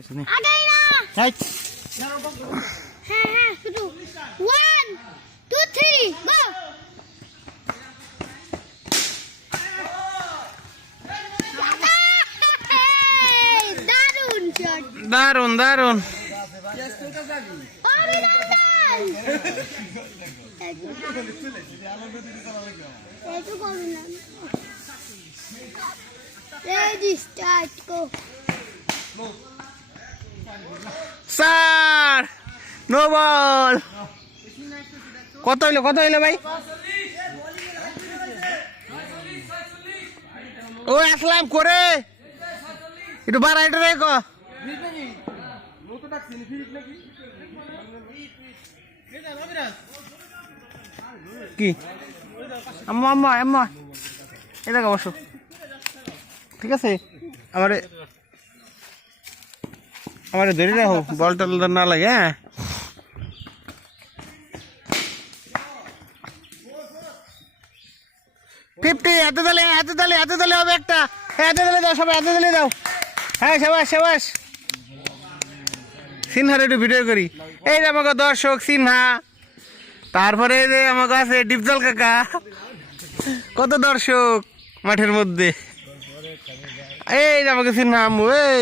আগাই না হ্যাঁ হ্যাঁ শুধু 1 2 3 গো দারুন শট দারুন দারুন Ready, start, go. Sir no ball কত হইলো ভাই ও আসলাম করে একটু বাড়া এটা রেখো কি আম্মা আম্মা আম্মা এই দেখো বসো ঠিক আছে আমারে ধরে রাখো বল টল না লাগে হ্যাঁ ফিফটি হাতে তালে হবে একটা হাতে তালে দাও সবাই হাতে তালে দাও হ্যাঁ সাবাস সিনহার একটু ভিডিও করি এই যে আমাকে দর্শক সিনহা তারপরে এই যে আমাকে আছে ডিপজল কাকা কত দর্শক মাঠের মধ্যে এই যে আমাকে সিনহা আম্মু এই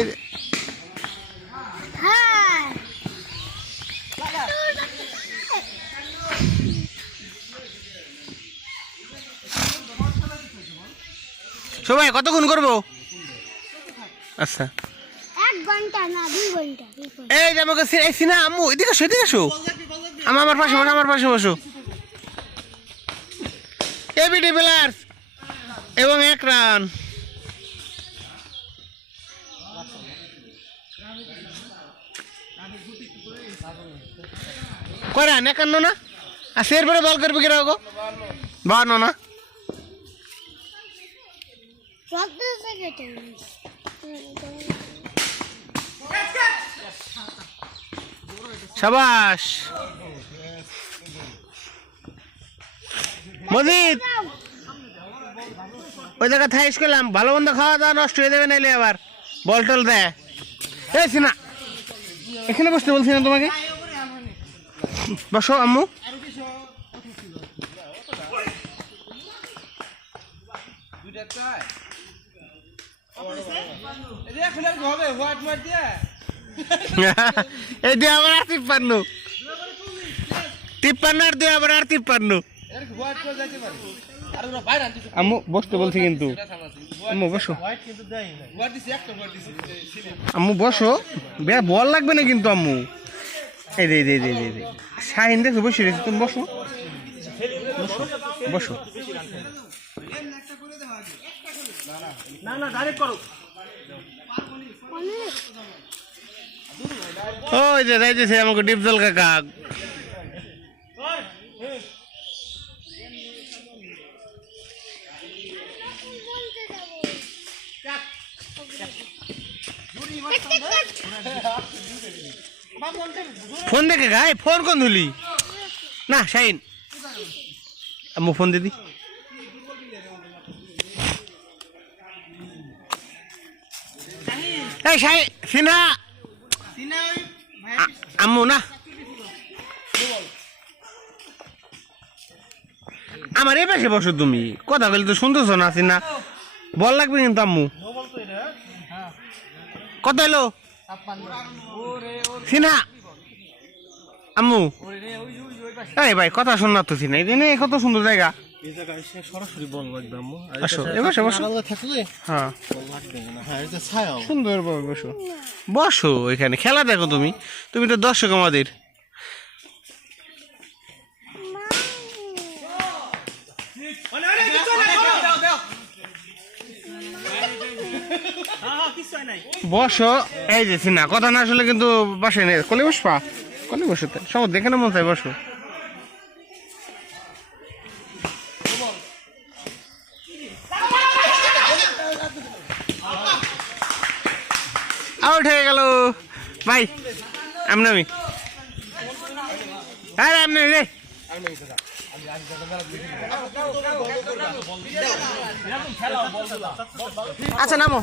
সবাই কতক্ষণ করবো আচ্ছা 1 ঘন্টা না 2 ঘন্টা এই যে আমাকে সিনা আম্মু এদিকে এসো আমার পাশে বসো এবিডি প্লেয়ার এবং 1 রান করা 51 না আর এরপরে বল করবে কি রাখো 52 না শাবাশ মজিদ ওই জায়গা থাইস করলাম ভালো মন্দ খাওয়া দাওয়া নষ্ট হয়ে যাবে নাইলে আবার বল টল দেয় এই সিনা এখানে বসতে বলছি না তোমাকে বসো আম্মু এই দিয়ে আবার 53 আর দিয়ে আবার 53 আম্মু বসতে বলছি কিন্তু আম্মু বসো আম্মু বসো বল লাগবে না কিন্তু আম্মু এই দে শাহিন দেখো বসে রয়েছে তুমি বসো ওই যে যাইতেছে আমাকে ডিপজল কাকা ফোন দেখে গায়ে ফোন কোন ধুলি না শাহিন আম্মু ফোন দিদি এই শাহিন সিনহা আম্মু না আমার এই পাশে বসো তুমি কথা বলে তো শুনতেছো না সিনহা বল লাগবে কিন্তু আম্মু কত এলো সিনহা আম্মু এই ভাই কথা শোন না তো সিনহা এই কত সুন্দর জায়গা সরাসরি বল লাগবে আম্মু আসো থাকলে হ্যাঁ এটা ছায়া সুন্দর বসো এখানে খেলা দেখো তুমি তো দর্শক আমাদের বসো এই যে সিনা কথা না আসলে কিন্তু বাসে নেই কলে বসবা কলে বসো সমুদ্র এখানে মন চাই বসো আউট হয়ে গেল ভাই আমি আরে আমনে রে আচ্ছা নামো